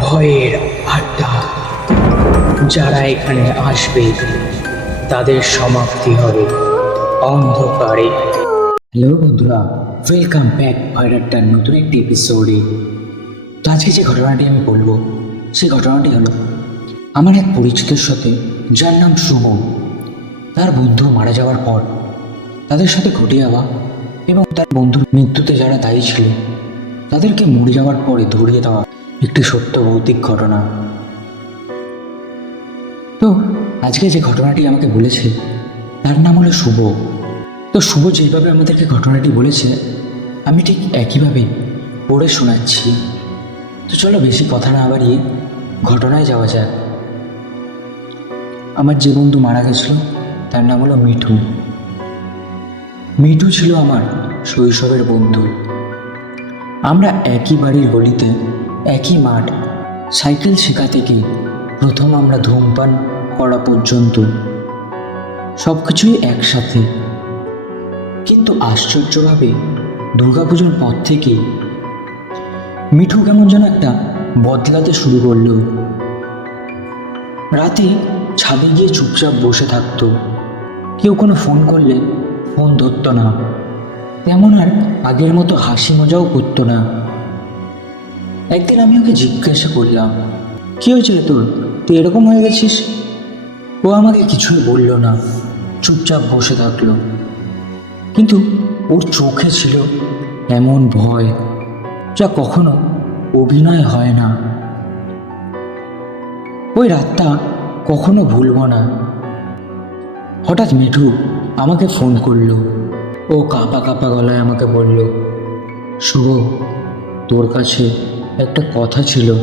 ভয়ের আড্ডা। যারা এখানে আসবে, তাদের সমাপ্তি হবে অন্ধকারে। হ্যালো বন্ধুরা ওয়েলকাম ব্যাক ভয়ের নতুন একটি এপিসোডে তো আজকে যে ঘটনাটি আমি বলব, সেই ঘটনাটি হলো, আমার এক পরিচিতের সাথে, যার নাম সুমন। তার বন্ধু মারা যাওয়ার পর, তাদের সাথে ঘটে যাওয়া এবং তার বন্ধুর মৃত্যুতে যারা দায়ী ছিল, তাদেরকে মরে যাওয়ার পরে ধরিয়ে দেওয়া একটি সত্য ভৌতিক ঘটনা। তো, আজকে যে ঘটনাটি আমাকে বলেছে, তার নাম হলো শুভ। তো শুভ যেভাবে আমাদেরকে ঘটনাটি বলেছে, আমি ঠিক একইভাবে পড়ে শোনাচ্ছি। তো চলো বেশি কথা না বাড়িয়ে ঘটনায় যাওয়া যাক। আমার যে বন্ধু মারা গেছিল, তার নাম হলো মিঠু। মিঠু ছিল আমার শৈশবের বন্ধু। আমরা একই বাড়ির গলিতে একই মাঠ। সাইকেল শেখা থেকে প্রথম আমরা ধূমপান করা পর্যন্ত সব কিছুই একসাথে। কিন্তু আশ্চর্যভাবে দুর্গাপুজোর পর থেকে মিঠু কেমন যেন একটা বদলাতে শুরু করল। রাতে ছাদে গিয়ে চুপচাপ বসে থাকতো। কেউ কোনো ফোন করলে ফোন ধরতো না। তেমন আর আগের মতো হাসি মজাও করতো না। একদিন আমি ওকে জিজ্ঞাসা করলাম, কি হয়েছিল তোর? তুই এরকম হয়ে গেছিস? ও আমাকে কিছুই বলল না, চুপচাপ বসে থাকল। কিন্তু ওর চোখে ছিল এমন ভয় যা কখনো অভিনয় হয় না। ওই রাতটা কখনো ভুলবো না। হঠাৎ মিঠু আমাকে ফোন করল। ও কাঁপা কাঁপা গলায় আমাকে বলল, শুভ, তোর কাছে একটা কথা ছিল।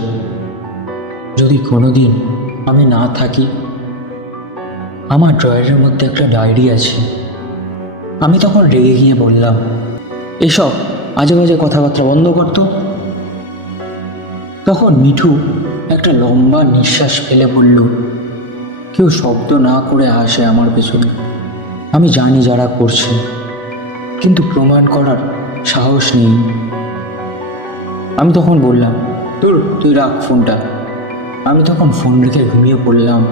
যদি কোনোদিন আমি না থাকি, আমার ড্রয়ারের মধ্যে একটা ডায়েরি আছে। আমি তখন রেগে গিয়ে বললাম, এসব আজে বাজে কথাবার্তা বন্ধ করতো তখন মিঠু একটা লম্বা নিঃশ্বাস ফেলে বলল, কেউ শব্দ না করে হাসে আমার পেছনে। আমি জানি যারা করছে, কিন্তু প্রমাণ করার সাহস নেই। আমি তখন বললাম তোর? তুই রাখ ফোনটা। আমি তখন ফোন রেখে ঘুমিয়ে পড়লাম।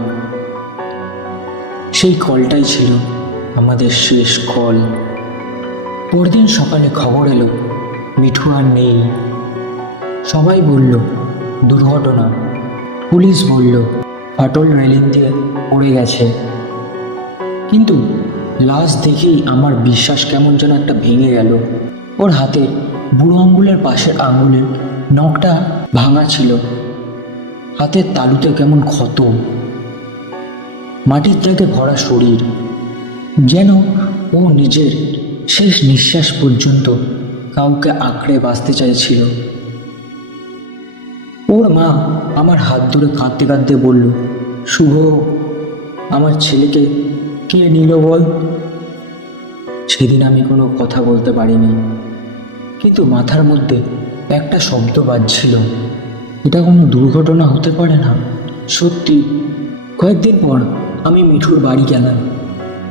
সেই কলটাই ছিল আমাদের শেষ কল। পরদিন সকালে খবর এলো মিঠু আর নেই। সবাই বলল দুর্ঘটনা। পুলিশ বলল ফাটল রেলিং দিয়ে পড়ে গেছে। কিন্তু লাশ দেখেই আমার বিশ্বাস কেমন যেন একটা ভেঙে গেল। ওর হাতে বুড়ো আঙ্গুলের পাশের আঙ্গুলের নখটা ভাঙা ছিল। হাতের তালুতে কেমন ক্ষত। মাটির দাগে ভরা শরীর। যেন ও নিজের শেষ নিঃশ্বাস পর্যন্ত কাউকে আঁকড়ে বাঁচতে চাইছিল। ওর মা আমার হাত ধরে কাঁদতে কাঁদতে বলল, শুভ, আমার ছেলেকে কে নিল বল? সেদিন আমি কোনো কথা বলতে পারিনি। কিন্তু মাথার মধ্যে একটা শব্দ বাজছিল। এটা কোনো দুর্ঘটনা হতে পারে না। সত্যি, কয়েকদিন পর আমি মিঠুর বাড়ি গেলাম।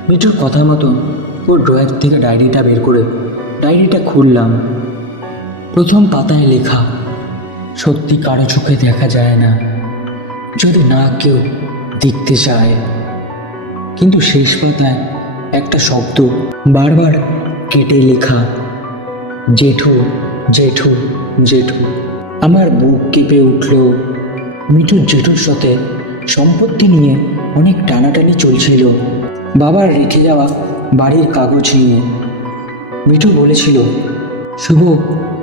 মিঠুর কথা মতো ওর ড্রয়ার থেকে ডায়েরিটা বের করে ডায়েরিটা খুললাম। প্রথম পাতায় লেখা, সত্যি কারও চোখে দেখা যায় না, যদি না কেউ দেখতে চায়। কিন্তু শেষ পাতায় একটা শব্দ বারবার কেটে লেখা জেঠু জেঠু জেঠু। আমার বুক কেঁপে উঠল। মিঠুর জেঠুর সাথে সম্পত্তি নিয়ে অনেক টানাটানি চলছিল। বাবার রেখে যাওয়া বাড়ির কাগজ নিয়ে। মিঠু বলেছিল, শুভ,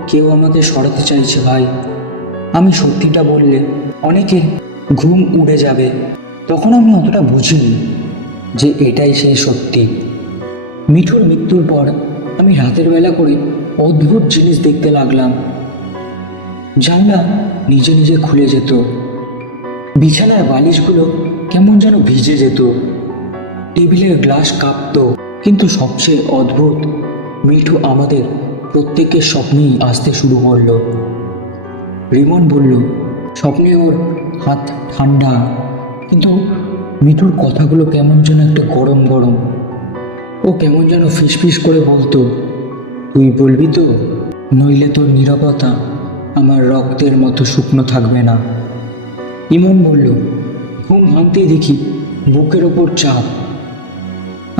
কেউ আমাকে সরাতে চাইছে ভাই। আমি সত্যিটা বললে অনেকে ঘুম উড়ে যাবে। তখন আমি অতটা বুঝিনি যে এটাই সেই সত্যি। মিঠুর মৃত্যুর পর আমি রাতের বেলা করে অদ্ভুত জিনিস দেখতে লাগলাম। জানলা নিজে নিজে খুলে যেত। বিছানার বালিশগুলো কেমন যেন ভিজে যেত। টেবিলের গ্লাস কাঁপতো, কিন্তু সবচেয়ে অদ্ভুত মিঠু আমাদের প্রত্যেকের স্বপ্নেই আসতে শুরু করল। রিমন বলল, স্বপ্নে ওর হাত ঠান্ডা, কিন্তু মিঠুর কথাগুলো কেমন যেন একটু গরম গরম ও কেমন যেন ফিসফিস করে বলতো, তুই বলবি তো, নইলে তোর নিরাপত্তা আমার রক্তের মতো শুকনো থাকবে না। ইমন বলল, ঘুম ভাঙতেই দেখি বুকের ওপর চাপ।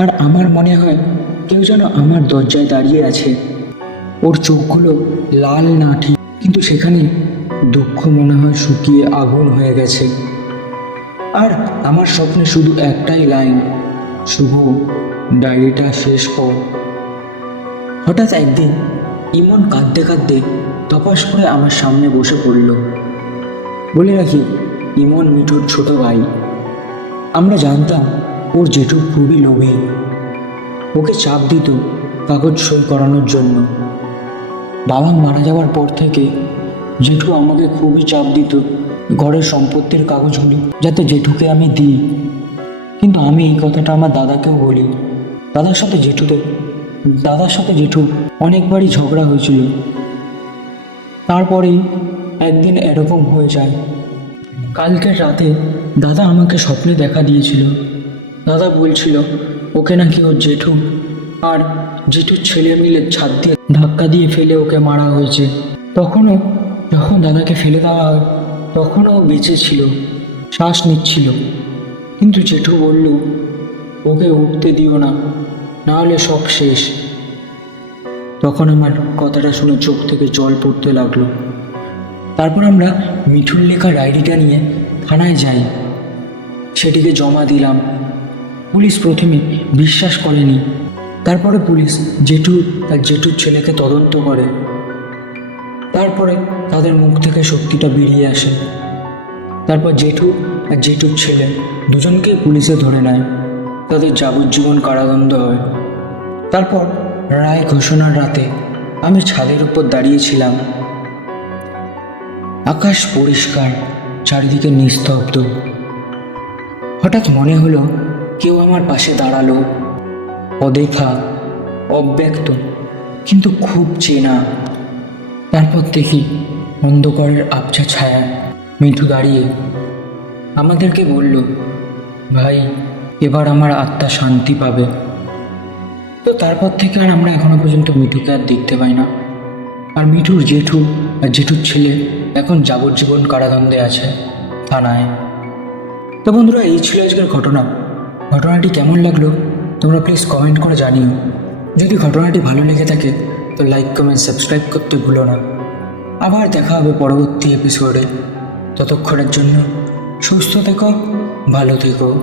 আর আমার মনে হয় কেউ যেন আমার দরজায় দাঁড়িয়ে আছে। ওর চোখগুলো লাল না ঠিক, কিন্তু সেখানে দুঃখ মনে হয় শুকিয়ে আগুন হয়ে গেছে। আর আমার স্বপ্নে শুধু একটাই লাইন, শুভ ডায়েরিটা শেষ কর। হঠাৎ একদিন ইমন কাঁদতে কাঁদতে তপাস করে আমার সামনে বসে পড়ল। বলে রাখি, ইমন মিঠুর ছোট ভাই। আমরা জানতাম ওর জেঠু খুবই লোভী। ওকে চাপ দিত কাগজ সই করানোর জন্য। বাবা মারা যাওয়ার পর থেকে জেঠু আমাকে খুবই চাপ দিত ঘরের সম্পত্তির কাগজগুলি, যাতে জেঠুকে আমি দিই। কিন্তু আমি এই কথাটা আমার দাদাকেও বলি। দাদার সাথে জেঠুদের দাদার সাথে জেঠু অনেকবারই ঝগড়া হয়েছিল। তারপরেই একদিন এরকম হয়ে যায়। কালকের রাতে দাদা আমাকে স্বপ্নে দেখা দিয়েছিল। দাদা বলছিল, ওকে নাকি ওর জেঠু আর জেঠুর ছেলে মিলে ছাদ দিয়ে ধাক্কা দিয়ে ফেলে ওকে মারা হয়েছে। তখনও যখন দাদাকে ফেলে দেওয়া হয়, তখনও বেঁচে ছিল, শ্বাস নিচ্ছিল। কিন্তু জেঠু বলল ওকে উঠতে দিও না, নাহলে সব শেষ। তখন আমার কথাটা শুনে চোখ থেকে জল পড়তে লাগল। তারপর আমরা মিঠুর লেখা ডায়েরিটা নিয়ে থানায় যাই। সেটিকে জমা দিলাম। পুলিশ প্রথমে বিশ্বাস করেনি। তারপরে পুলিশ জেঠু আর জেঠুর ছেলেকে তদন্ত করে। তারপরে তাদের মুখ থেকে শক্তিটা বেরিয়ে আসে। তারপর জেঠু আর জেঠুর ছেলে দুজনকেই পুলিশে ধরে নেয়। তাদের যাবজ্জীবন কারাদণ্ড হয়। তারপর রায় ঘোষণার রাতে আমি ছাদের উপর দাঁড়িয়েছিলাম। আকাশ পরিষ্কার, চারিদিকে নিস্তব্ধ। হঠাৎ মনে হলো কেউ আমার পাশে দাঁড়াল। অদেখা, অব্যক্ত, কিন্তু খুব চেনা। তারপর দেখি অন্ধকারের আবছা ছায়া। মিঠু দাঁড়িয়ে আমাদেরকে বলল, ভাই এবার আমার আত্মা শান্তি পাবে। তো তারপর থেকে আর আমরা এখনও পর্যন্ত মিঠুকে আর দেখতে পাই না। আর মিঠুর জেঠু আর জেঠুর ছেলে এখন যাবজ্জীবন কারাদণ্ডে আছে, থানায়। তো বন্ধুরা, এই ছিল আজকের ঘটনা। ঘটনাটি কেমন লাগল তোমরা প্লিজ কমেন্ট করে জানিও। যদি ঘটনাটি ভালো লেগে থাকে, তো লাইক কমেন্ট সাবস্ক্রাইব করতে ভুলো না। আবার দেখা হবে পরবর্তী এপিসোডে ততক্ষণের জন্য সুস্থ থেকো, ভালো থেকো।